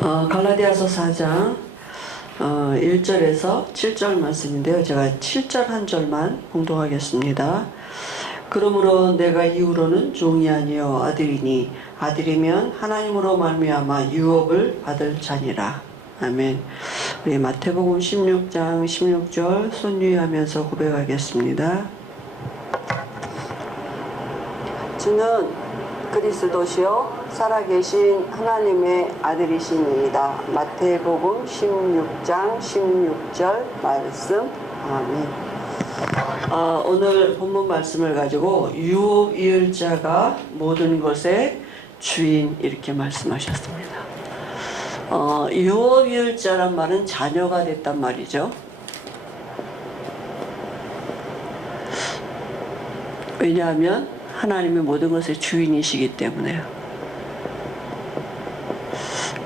갈라디아서 4장 1절에서 7절 말씀인데요. 제가 7절 한 절만 봉독하겠습니다. 그러므로 내가 이후로는 종이 아니요 아들이니 아들이면 하나님으로 말미암아 유업을 받을 자니라. 아멘. 우리 마태복음 16장 16절 손유의하면서 고백하겠습니다. 주는 그리스도시요 살아계신 하나님의 아들이시니이다. 마태복음 16장 16절 말씀. 아멘. 오늘 본문 말씀을 가지고 유업이을자가 모든 것의 주인 이렇게 말씀하셨습니다. 유업이을자란 말은 자녀가 됐단 말이죠. 왜냐하면 하나님이 모든 것의 주인이시기 때문에요.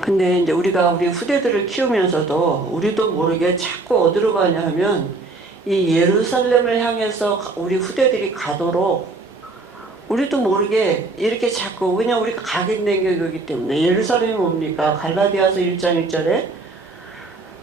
근데 이제 우리 후대들을 키우면서도 우리도 모르게 자꾸 어디로 가냐 하면 이 예루살렘을 향해서 우리 후대들이 가도록 우리도 모르게 이렇게 자꾸, 왜냐면 우리가 각인된 거기 때문에. 예루살렘이 뭡니까? 갈라디아서 1장 1절에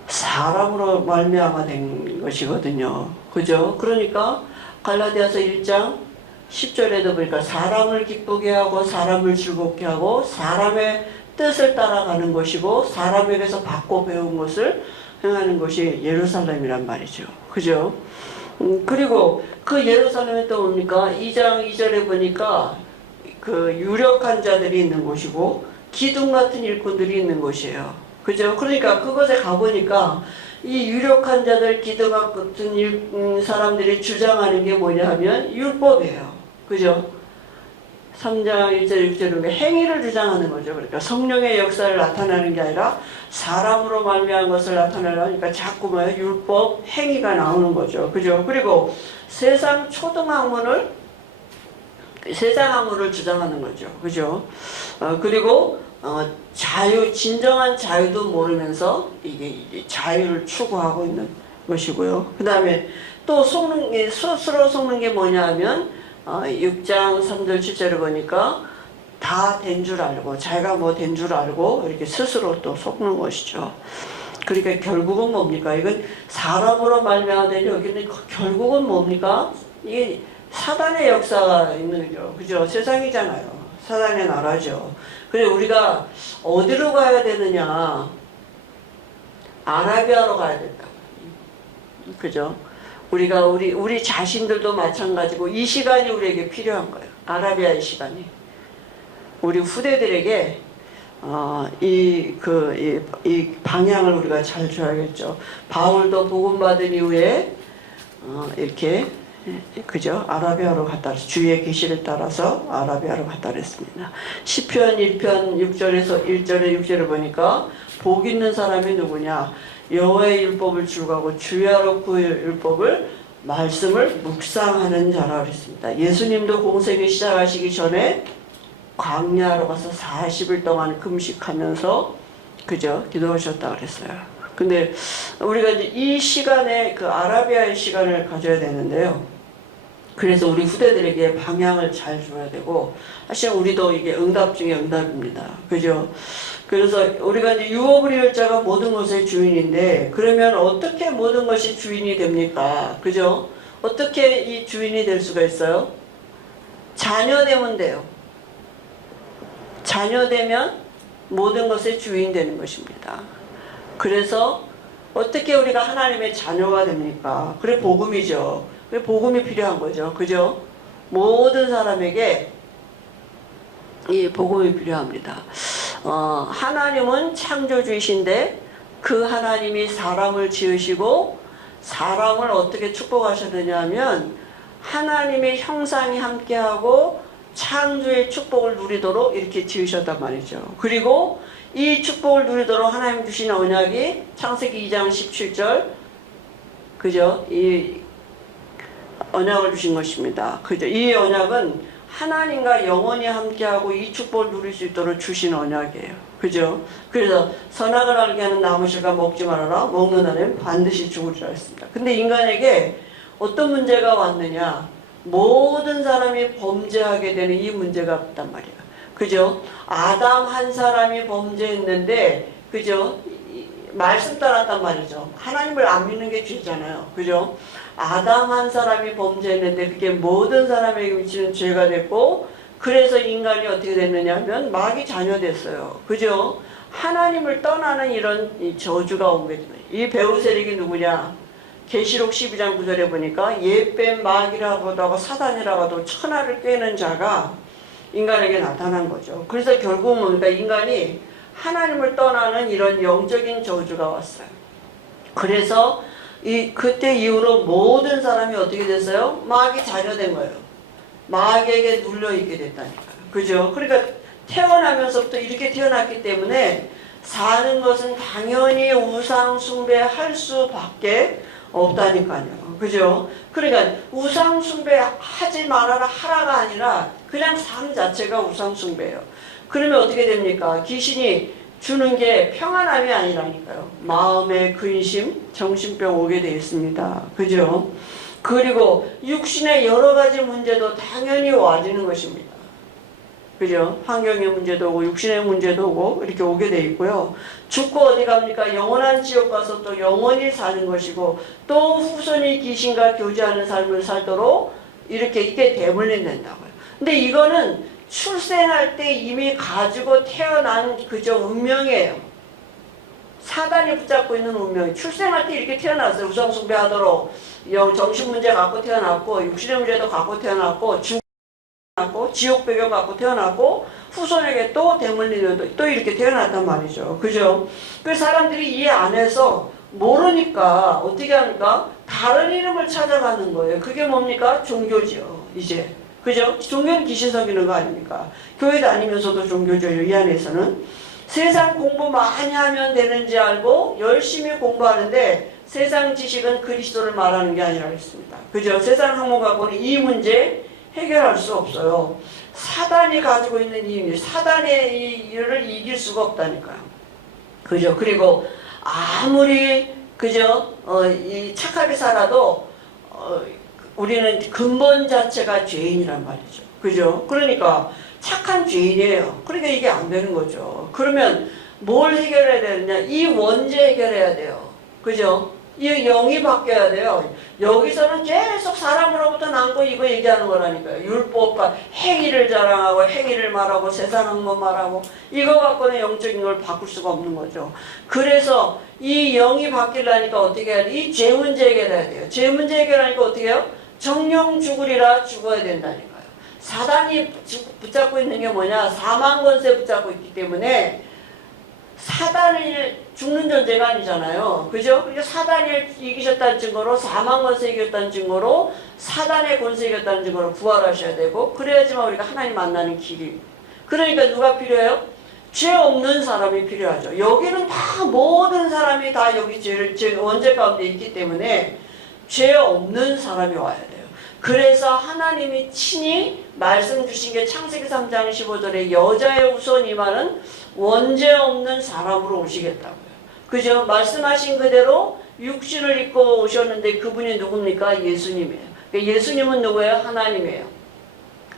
사람으로 말미암아 된 것이거든요. 그죠? 그러니까 갈라디아서 1장 10절에도 보니까 사람을 기쁘게 하고 사람을 즐겁게 하고 사람의 뜻을 따라가는 것이고 사람에게서 받고 배운 것을 행하는 것이 예루살렘이란 말이죠. 그죠? 그리고 그 예루살렘에 또 뭡니까? 2장 2절에 보니까 그 유력한 자들이 있는 곳이고 기둥 같은 일꾼들이 있는 곳이에요. 그죠? 그러니까 그곳에 가보니까 이 유력한 자들, 기둥 같은 사람들이 주장하는 게 뭐냐 하면 율법이에요. 그죠? 3장 1절 6절은 행위를 주장하는 거죠. 그러니까 성령의 역사를 나타내는 게 아니라 사람으로 말미암은 것을 나타내려니까 자꾸 뭐예요? 율법, 행위가 나오는 거죠. 그죠? 그리고 세상 학문을 주장하는 거죠. 그죠? 그리고 진정한 자유도 모르면서 이게 자유를 추구하고 있는 것이고요. 그 다음에 또 스스로 속는 게 뭐냐 하면 6장 3절 7절을 보니까 다 된 줄 알고 자기가 뭐 된 줄 알고 이렇게 스스로 또 속는 것이죠. 그러니까 결국은 뭡니까? 이건 사람으로 말미암아 여기는 결국은 뭡니까? 이게 사단의 역사가 있는 거죠. 그죠? 세상이잖아요. 사단의 나라죠. 그래 우리가 어디로 가야 되느냐? 아라비아로 가야 된다. 그죠? 우리가 우리 자신들도 마찬가지고 이 시간이 우리에게 필요한 거예요. 아라비아의 시간이. 우리 후대들에게 이 방향을 우리가 잘 줘야겠죠. 바울도 복음 받은 이후에 이렇게 그죠? 아라비아로 갔다 주의 계시를 따라서 아라비아로 갔다 그랬습니다. 시편 1편 6절에서 1절에 6절을 보니까 복 있는 사람이 누구냐? 여호와의 율법을 즐거워하고 주야로 그 율법을 말씀을 묵상하는 자라 그랬습니다. 예수님도 공생을 시작하시기 전에 광야로 가서 40일 동안 금식하면서 그죠? 기도하셨다 그랬어요. 근데 우리가 이제 이 시간에 그 아라비아의 시간을 가져야 되는데요. 그래서 우리 후대들에게 방향을 잘 줘야 되고 사실 우리도 이게 응답 중에 응답입니다. 그죠? 그래서 우리가 이제 유업을 이을 자가 모든 것의 주인인데 그러면 어떻게 모든 것이 주인이 됩니까? 그죠? 어떻게 이 주인이 될 수가 있어요? 자녀 되면 돼요. 자녀 되면 모든 것의 주인 되는 것입니다. 그래서 어떻게 우리가 하나님의 자녀가 됩니까? 그래 복음이죠. 그래 복음이 필요한 거죠. 그죠? 모든 사람에게 이 복음이 필요합니다. 하나님은 창조주이신데 그 하나님이 사람을 지으시고 사람을 어떻게 축복하셨느냐 하면 하나님의 형상이 함께하고 창조의 축복을 누리도록 이렇게 지으셨단 말이죠. 그리고 이 축복을 누리도록 하나님 주신 언약이 창세기 2장 17절 그죠? 이 언약을 주신 것입니다. 그죠? 이 언약은 하나님과 영원히 함께하고 이 축복을 누릴 수 있도록 주신 언약이에요. 그죠? 그래서 선악을 알게 하는 나무실과 먹지 말아라. 먹는 날엔 반드시 죽으리라 했습니다. 근데 인간에게 어떤 문제가 왔느냐? 모든 사람이 범죄하게 되는 이 문제가 없단 말이에요. 그죠? 아담 한 사람이 범죄했는데 그죠? 말씀 따랐단 말이죠. 하나님을 안 믿는 게 죄잖아요. 그죠? 아담 한 사람이 범죄했는데 그게 모든 사람에게 미치는 죄가 됐고, 그래서 인간이 어떻게 됐느냐 하면 마귀 자녀 됐어요. 그죠? 하나님을 떠나는 이런 저주가 온 거죠. 이 배후 세력이 누구냐? 계시록 12장 9절에 보니까 옛뱀 마귀라고도 하고 사단이라고도 천하를 꿰는 자가 인간에게 나타난 거죠. 그래서 결국은 뭡니까? 인간이 하나님을 떠나는 이런 영적인 저주가 왔어요. 그래서 그때 이후로 모든 사람이 어떻게 됐어요? 마귀 자녀된 거예요. 마귀에게 눌려있게 됐다니까요. 그죠? 그러니까 태어나면서부터 이렇게 태어났기 때문에 사는 것은 당연히 우상 숭배할 수밖에 없다니까요. 그죠? 그러니까 우상 숭배하지 말아라 하라가 아니라 그냥 삶 자체가 우상 숭배예요. 그러면 어떻게 됩니까? 귀신이 주는 게 평안함이 아니라니까요. 마음의 근심, 정신병 오게 되어 있습니다. 그죠? 그리고 육신의 여러 가지 문제도 당연히 와지는 것입니다. 그죠? 환경의 문제도 오고 육신의 문제도 오고 이렇게 오게 돼 있고요. 죽고 어디 갑니까? 영원한 지옥 가서 또 영원히 사는 것이고, 또 후손이 귀신과 교제하는 삶을 살도록 이렇게 있게 대물림된다고요. 근데 이거는 출생할 때 이미 가지고 태어난 그저 운명이에요. 사단이 붙잡고 있는 운명이. 출생할 때 이렇게 태어났어요. 우상 숭배하도록 정신 문제 갖고 태어났고, 육신의 문제도 갖고 태어났고, 지옥 배경 갖고 태어났고, 후손에게 또 대물리는 또 이렇게 태어났단 말이죠. 그죠? 그 사람들이 이 안에서 모르니까 어떻게 합니까? 다른 이름을 찾아가는 거예요. 그게 뭡니까? 종교죠. 이제. 그죠? 종교는 귀신 섬기는 거 아닙니까? 교회 다니면서도 종교죠. 이 안에서는. 세상 공부 많이 하면 되는지 알고 열심히 공부하는데 세상 지식은 그리스도를 말하는 게 아니라 했습니다. 그죠? 세상 학문 갖고는 이 문제 해결할 수 없어요. 사단이 가지고 있는 이 사단의 이를 이길 수가 없다니까요. 그죠? 그리고 아무리 그죠? 이 착하게 살아도 우리는 근본 자체가 죄인이란 말이죠. 그죠? 그러니까 착한 죄인이에요. 그러니까 이게 안 되는 거죠. 그러면 뭘 해결해야 되느냐? 이 원죄 해결해야 돼요. 그죠? 이 영이 바뀌어야 돼요. 여기서는 계속 사람으로부터 난 거 이거 얘기하는 거라니까요. 율법과 행위를 자랑하고 행위를 말하고 세상 학문 말하고 이거 갖고는 영적인 걸 바꿀 수가 없는 거죠. 그래서 이 영이 바뀌려니까 어떻게 해야 돼요? 이 죄 문제 해결해야 돼요. 죄 문제 해결하니까 어떻게 해요? 정령 죽으리라 죽어야 된다니까요. 사단이 붙잡고 있는 게 뭐냐? 사망 권세 붙잡고 있기 때문에 사단을 죽는 존재가 아니잖아요. 그죠? 그러니까 사단을 이기셨다는 증거로, 사망 권세 이겼다는 증거로, 사단의 권세 이겼다는 증거로 부활하셔야 되고, 그래야지만 우리가 하나님 만나는 길이. 그러니까 누가 필요해요? 죄 없는 사람이 필요하죠. 여기는 다 모든 사람이 다 여기 죄 원죄 가운데 있기 때문에 죄 없는 사람이 와야 돼요. 그래서 하나님이 친히 말씀 주신 게 창세기 3장 15절에 여자의 우선 이만은 원죄 없는 사람으로 오시겠다고요. 그죠? 말씀하신 그대로 육신을 입고 오셨는데 그분이 누굽니까? 예수님이에요. 예수님은 누구예요? 하나님이에요.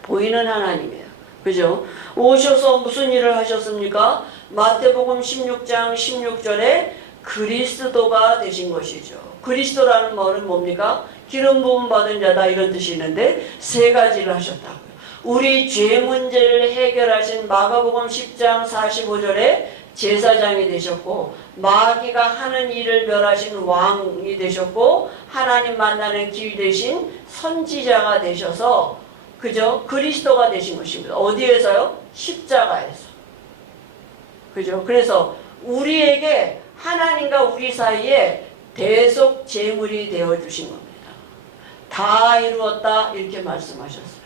보이는 하나님이에요. 그죠? 오셔서 무슨 일을 하셨습니까? 마태복음 16장 16절에 그리스도가 되신 것이죠. 그리스도라는 말은 뭡니까? 기름 부음 받은 자다 이런 뜻이 있는데 세 가지를 하셨다고요. 우리 죄 문제를 해결하신 마가복음 10장 45절에 제사장이 되셨고, 마귀가 하는 일을 멸하신 왕이 되셨고, 하나님 만나는 길 되신 선지자가 되셔서 그죠? 그리스도가 되신 것입니다. 어디에서요? 십자가에서. 그죠? 그래서 우리에게 하나님과 우리 사이에 대속 제물이 되어 주신 겁니다. 다 이루었다 이렇게 말씀하셨어요.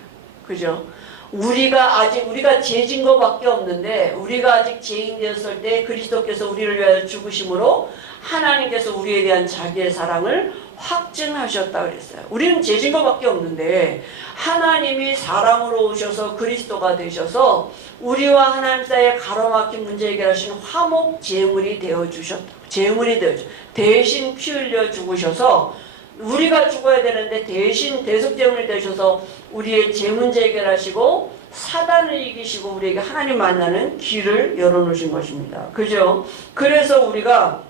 그죠? 우리가 죄진 것밖에 없는데, 우리가 아직 죄인 되었을 때 그리스도께서 우리를 위하여 죽으심으로 하나님께서 우리에 대한 자기의 사랑을 확증하셨다 그랬어요. 우리는 죄진 것밖에 없는데 하나님이 사랑으로 오셔서 그리스도가 되셔서 우리와 하나님 사이에 가로막힌 문제 해결하신 화목 제물이 되어 주셨다. 제물이 되어 대신 피 흘려 죽으셔서 우리가 죽어야 되는데 대신 대속제물이 되셔서 우리의 죄 문제 해결하시고 사단을 이기시고 우리에게 하나님 만나는 길을 열어놓으신 것입니다. 그죠? 그래서 우리가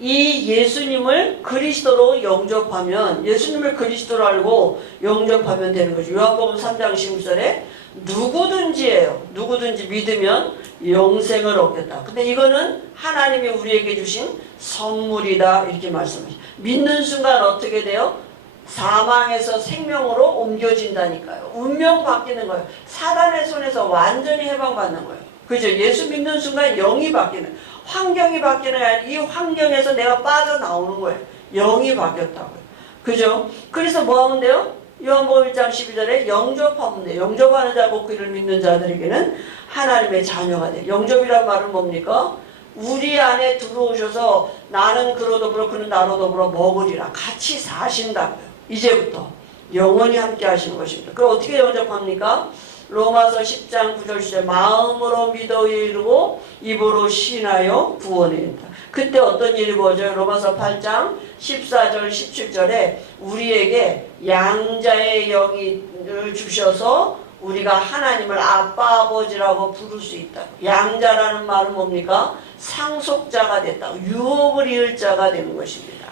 이 예수님을 그리스도로 영접하면, 예수님을 그리스도로 알고 영접하면 되는 거죠. 요한복음 3장 16절에 누구든지예요. 누구든지 믿으면 영생을 얻겠다. 근데 이거는 하나님이 우리에게 주신 선물이다, 이렇게 말씀하시죠. 믿는 순간 어떻게 돼요? 사망에서 생명으로 옮겨진다니까요. 운명 바뀌는 거예요. 사단의 손에서 완전히 해방받는 거예요. 그죠? 예수 믿는 순간 영이 바뀌는, 환경이 바뀌는 게 아니라 이 환경에서 내가 빠져나오는 거예요. 영이 바뀌었다고요. 그죠? 그래서 뭐 하면 돼요? 요한복음 1장 12절에 영접하면 돼요. 영접하는 자 곧 그를 믿는 자들에게는 하나님의 자녀가 돼요. 영접이란 말은 뭡니까? 우리 안에 들어오셔서 나는 그로 더불어 그는 나로 더불어 먹으리라. 같이 사신다고요. 이제부터 영원히 함께 하시는 것입니다. 그럼 어떻게 영접합니까? 로마서 10장 9절 10절 마음으로 믿어 이르고 입으로 신하여 구원에 이른다. 그때 어떤 일이 벌어져요? 로마서 8장 14절 17절에 우리에게 양자의 영을 주셔서 우리가 하나님을 아빠 아버지라고 부를 수 있다. 양자라는 말은 뭡니까? 상속자가 됐다. 유업을 이을 자가 되는 것입니다.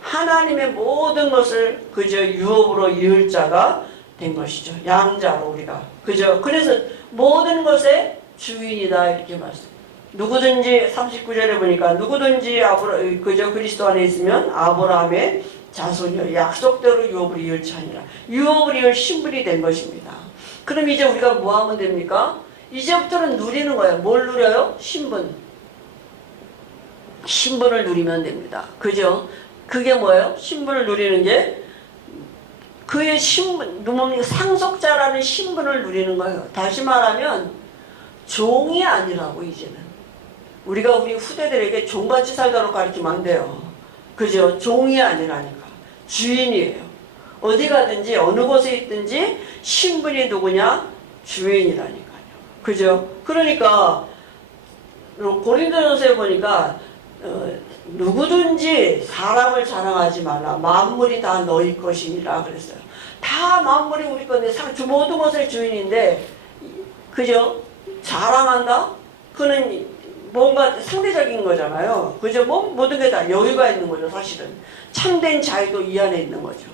하나님의 모든 것을 그저 유업으로 이을 자가 된 것이죠. 양자로 우리가. 그죠? 그래서 모든 것의 주인이다, 이렇게 말씀. 누구든지 39절에 보니까 누구든지 그저 그리스도 안에 있으면 아브라함의 자손이요 약속대로 유업을 이을 자니라. 유업을 이을 신분이 된 것입니다. 그럼 이제 우리가 뭐 하면 됩니까? 이제부터는 누리는 거예요. 뭘 누려요? 신분. 신분을 누리면 됩니다. 그죠? 그게 뭐예요? 신분을 누리는 게 그의 신분, 상속자라는 신분을 누리는 거예요. 다시 말하면 종이 아니라고. 이제는 우리가 우리 후대들에게 종같이 살도록 가르치면 안 돼요. 그죠? 종이 아니라니까 주인이에요. 어디 가든지 어느 곳에 있든지 신분이 누구냐? 주인이라니까요. 그죠? 그러니까 고린도전서에 보니까 누구든지 사람을 자랑하지 말라. 만물이 다 너희 것이니라 그랬어요. 다 만물이 우리 건데 모든 것의 주인인데 그죠? 자랑한다? 그는 뭔가 상대적인 거잖아요. 그죠? 모든 게 다 여유가 있는 거죠. 사실은 참된 자유도 이 안에 있는 거죠.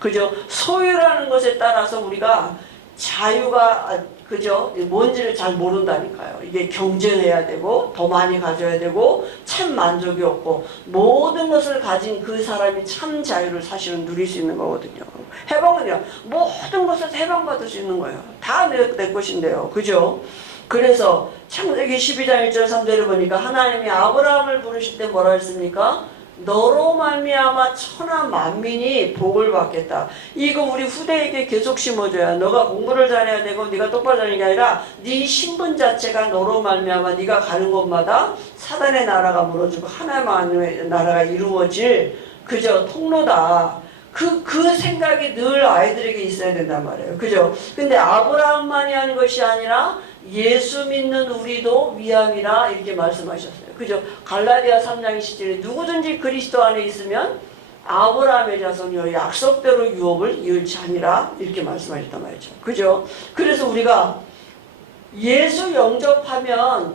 그죠? 소유라는 것에 따라서 우리가 자유가 그죠? 뭔지를 잘 모른다니까요. 이게 경쟁해야 되고 더 많이 가져야 되고 참 만족이 없고 모든 것을 가진 그 사람이 참 자유를 사실은 누릴 수 있는 거거든요. 해방은요. 모든 것에서 해방받을 수 있는 거예요. 다 내 것인데요. 그죠? 그래서 창세기 12장 1절 3절을 보니까 하나님이 아브라함을 부르실 때 뭐라 했습니까? 너로 말미암아 천하 만민이 복을 받겠다. 이거 우리 후대에게 계속 심어줘야. 너가 공부를 잘해야 되고 네가 똑바로 잘하는 게 아니라 네 신분 자체가 너로 말미암아 네가 가는 곳마다 사단의 나라가 무너지고 하나님의 나라가 이루어질 그저 통로다. 그 생각이 늘 아이들에게 있어야 된단 말이에요. 그죠? 근데 아브라함만이 하는 것이 아니라 예수 믿는 우리도 위함이라 이렇게 말씀하셨어요. 그죠? 갈라디아 3장 17절에 누구든지 그리스도 안에 있으면 아브라함의 자손이요 약속대로 유업을 이을 자니라 이렇게 말씀하셨단 말이죠. 그죠? 그래서 우리가 예수 영접하면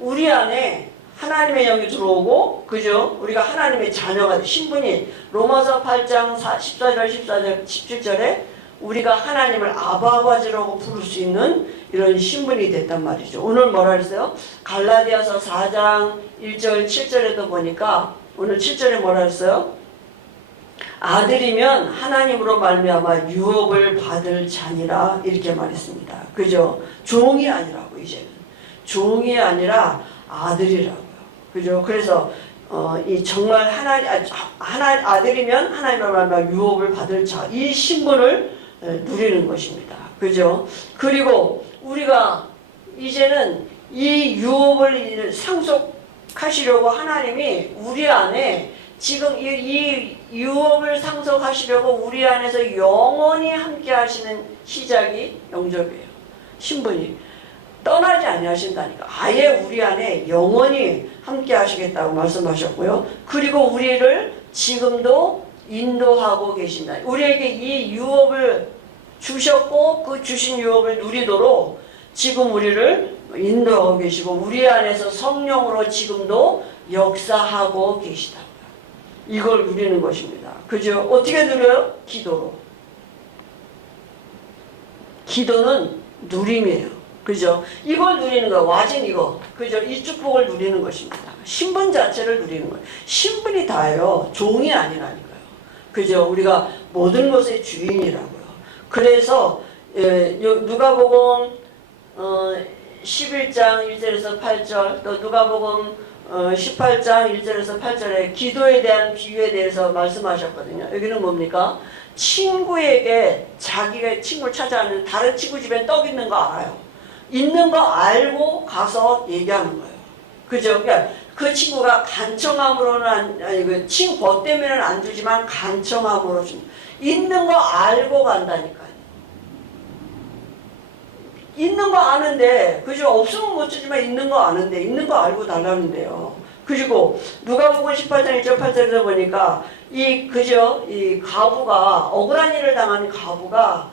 우리 안에 하나님의 영이 들어오고 그죠? 우리가 하나님의 자녀가 돼. 신분이 로마서 8장 14절 17절에 우리가 하나님을 아바아버지라고 부를 수 있는 이런 신분이 됐단 말이죠. 오늘 뭐라 했어요? 갈라디아서 4장 1절 7절에도 보니까 오늘 7절에 뭐라 했어요? 아들이면 하나님으로 말미암아 유업을 받을 자니라 이렇게 말했습니다. 그죠? 종이 아니라고. 이제는 종이 아니라 아들이라고요. 그죠? 그래서 이 정말 아들이면 하나님으로 말미암아 유업을 받을 자, 이 신분을 누리는 것입니다. 그죠? 그리고 우리가 이제는 이 유업을 상속하시려고 하나님이 우리 안에 지금 이 유업을 상속하시려고 우리 안에서 영원히 함께 하시는 시작이 영접이에요. 신분이 떠나지 아니하신다니까. 아예 우리 안에 영원히 함께 하시겠다고 말씀하셨고요. 그리고 우리를 지금도 인도하고 계신다. 우리에게 이 유업을 주셨고 그 주신 유업을 누리도록 지금 우리를 인도하고 계시고 우리 안에서 성령으로 지금도 역사하고 계시다. 이걸 누리는 것입니다. 그죠? 어떻게 누려요? 기도로. 기도는 누림이에요. 그죠? 이걸 누리는 거예요. 와진 이거. 그죠? 이 축복을 누리는 것입니다. 신분 자체를 누리는 거예요. 신분이 다예요. 종이 아니라니까요. 그죠? 우리가 모든 것의 주인이라고요. 그래서 누가복음 11장 1절에서 8절 또 누가복음 18장 1절에서 8절에 기도에 대한 비유에 대해서 말씀하셨거든요. 여기는 뭡니까? 친구에게 자기가 친구를 찾아가는 다른 친구 집에 떡 있는 거 알아요. 있는 거 알고 가서 얘기하는 거예요. 그죠? 그러니까 그 친구가 간청함으로는 아니 그 친구 때문에는 안 주지만 간청함으로 줍니다. 있는 거 알고 간다니까요. 있는 거 아는데, 그죠? 없으면 못 주지만 있는 거 아는데, 있는 거 알고 달라는데요. 그리고 누가복음 18장 1절 8절에서 보니까 그죠? 이 과부가 억울한 일을 당한 과부가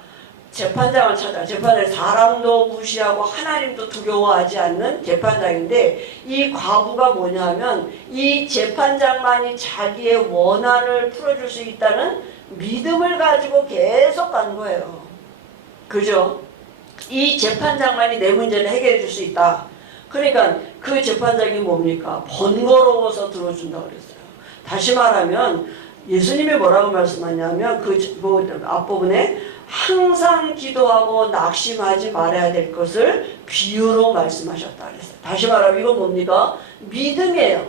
재판장을 찾아. 재판을 사람도 무시하고 하나님도 두려워하지 않는 재판장인데 이 과부가 뭐냐면 이 재판장만이 자기의 원한을 풀어줄 수 있다는 믿음을 가지고 계속 간 거예요. 그죠? 이 재판장만이 내 문제를 해결해 줄 수 있다. 그러니까 그 재판장이 뭡니까? 번거로워서 들어준다고 그랬어요. 다시 말하면 예수님이 뭐라고 말씀하냐면 그 앞부분에 항상 기도하고 낙심하지 말아야 될 것을 비유로 말씀하셨다 그랬어요. 다시 말하면 이건 뭡니까? 믿음이에요.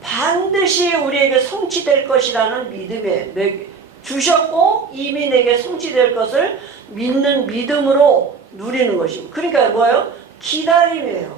반드시 우리에게 성취될 것이라는 믿음이에요. 주셨고 이미 내게 성취될 것을 믿는 믿음으로 누리는 것입니다. 그러니까 뭐예요? 기다림이에요.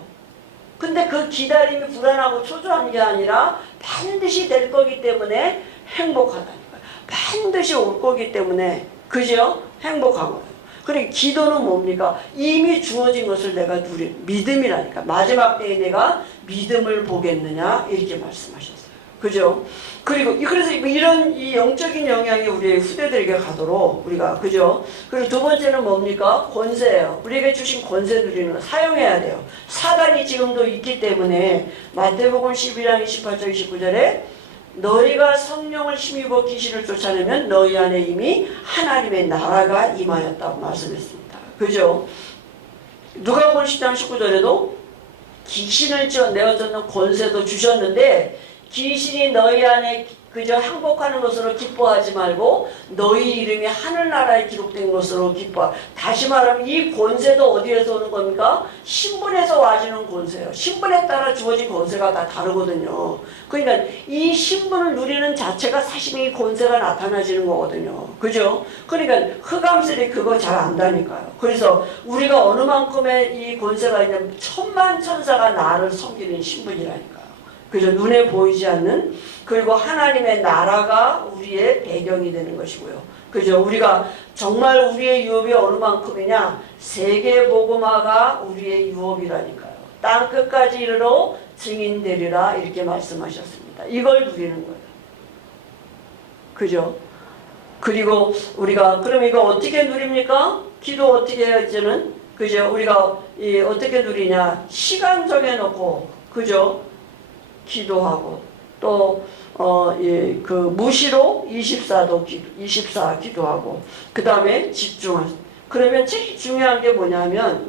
근데 그 기다림이 불안하고 초조한 게 아니라 반드시 될 거기 때문에 행복하다니까요. 반드시 올 거기 때문에 그죠? 행복한 거예요. 그러니까 기도는 뭡니까? 이미 주어진 것을 내가 누린 믿음이라니까. 마지막 때에 내가 믿음을 보겠느냐 이렇게 말씀하셨어요. 그죠? 그리고 그래서 이런 이 영적인 영향이 우리의 후대들에게 가도록 우리가 그죠? 그리고 두 번째는 뭡니까? 권세예요. 우리에게 주신 권세 누리는 거 사용해야 돼요. 사단이 지금도 있기 때문에 마태복음 12장 28절 29절에 너희가 성령을 힘입어 귀신을 쫓아내면 너희 안에 이미 하나님의 나라가 임하였다고 말씀했습니다. 그죠? 누가복음 10장 19절에도 귀신을 내어쫓는 권세도 주셨는데 귀신이 너희 안에 그저 항복하는 것으로 기뻐하지 말고 너희 이름이 하늘나라에 기록된 것으로 기뻐. 다시 말하면 이 권세도 어디에서 오는 겁니까? 신분에서 와지는 권세예요. 신분에 따라 주어진 권세가 다 다르거든요. 그러니까 이 신분을 누리는 자체가 사실 이 권세가 나타나지는 거거든요. 그죠? 그러니까 흑암슬이 그거 잘 안다니까요. 그래서 우리가 어느 만큼의 이 권세가 있냐면 천만 천사가 나를 섬기는 신분이라니까요. 그죠? 눈에 보이지 않는 그리고 하나님의 나라가 우리의 배경이 되는 것이고요. 그죠? 우리가 정말 우리의 유업이 어느 만큼이냐? 세계복음화가 우리의 유업이라니까요. 땅 끝까지 이르러 증인되리라 이렇게 말씀하셨습니다. 이걸 누리는 거예요. 그죠? 그리고 우리가 그럼 이거 어떻게 누립니까? 기도 어떻게 해야 이제는? 그죠? 우리가 어떻게 누리냐? 시간 정해놓고 그죠? 기도하고 또 그 무시로 24 기도하고 그 다음에 집중하고 그러면 제일 중요한 게 뭐냐면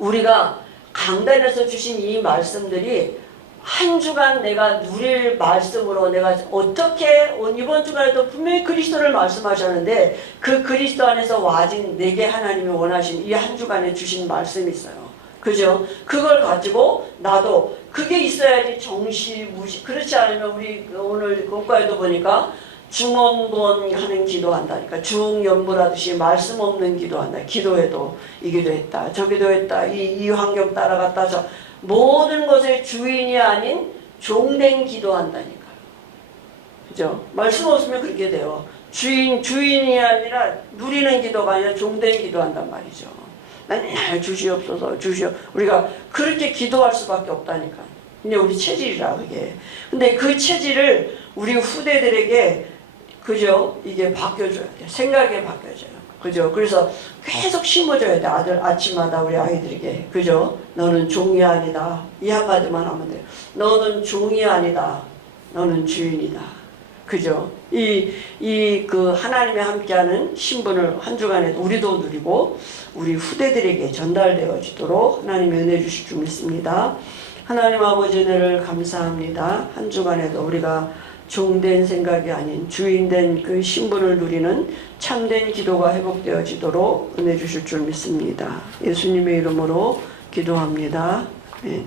우리가 강단에서 주신 이 말씀들이 한 주간 내가 누릴 말씀으로 내가 어떻게 이번 주간에도 분명히 그리스도를 말씀하셨는데 그 그리스도 안에서 와진 내게 하나님이 원하신 이 한 주간에 주신 말씀이 있어요. 그죠? 그걸 가지고 나도 그게 있어야지 정시무시. 그렇지 않으면 우리 오늘 공과에도 보니까 중언부언 하는 기도한다니까. 중연부라듯이 말씀 없는 기도한다. 기도해도 이 기도했다. 저 기도했다. 이 환경 따라갔다. 저 모든 것의 주인이 아닌 종된 기도한다니까요. 그죠? 말씀 없으면 그렇게 돼요. 주인이 아니라 누리는 기도가 아니라 종된 기도한단 말이죠. 맨날 주시옵소서 우리가 그렇게 기도할 수밖에 없다니까. 근데 우리 체질이라 그게. 근데 그 체질을 우리 후대들에게 그죠? 이게 바뀌어줘야 돼. 생각이 바뀌어져요. 그죠? 그래서 계속 심어줘야 돼. 아침마다 우리 아이들에게. 그죠? 너는 종이 아니다. 이 한마디만 하면 돼요. 너는 종이 아니다. 너는 주인이다. 그죠? 그 하나님의 함께하는 신분을 한 주간에도 우리도 누리고 우리 후대들에게 전달되어지도록 하나님의 은혜 주실 줄 믿습니다. 하나님 아버지 은혜를 감사합니다. 한 주간에도 우리가 종된 생각이 아닌 주인된 그 신분을 누리는 참된 기도가 회복되어지도록 은혜 주실 줄 믿습니다. 예수님의 이름으로 기도합니다. 네.